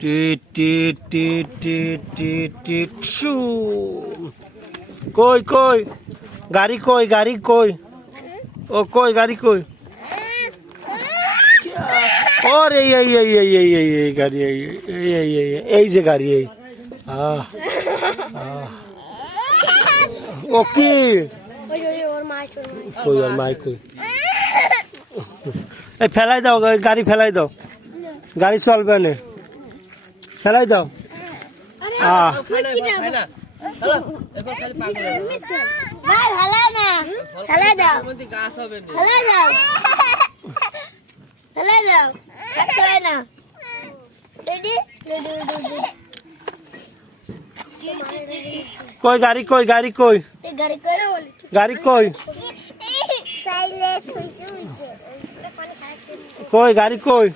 টিট টিট টিট টিট টিট টিট শু কই কই গাড়ি কই গাড়ি কই ও কই গাড়ি কই और এই গাড়ি এই যে গাড়ি এই ও কি কই ওর মাই কই এই ফেলাই দাও গাড়ি ফেলাই দাও গাড়ি চলবে না ফেলাই দাও কই গাড়ি কই গাড়ি কই গাড়ি কই কই গাড়ি কই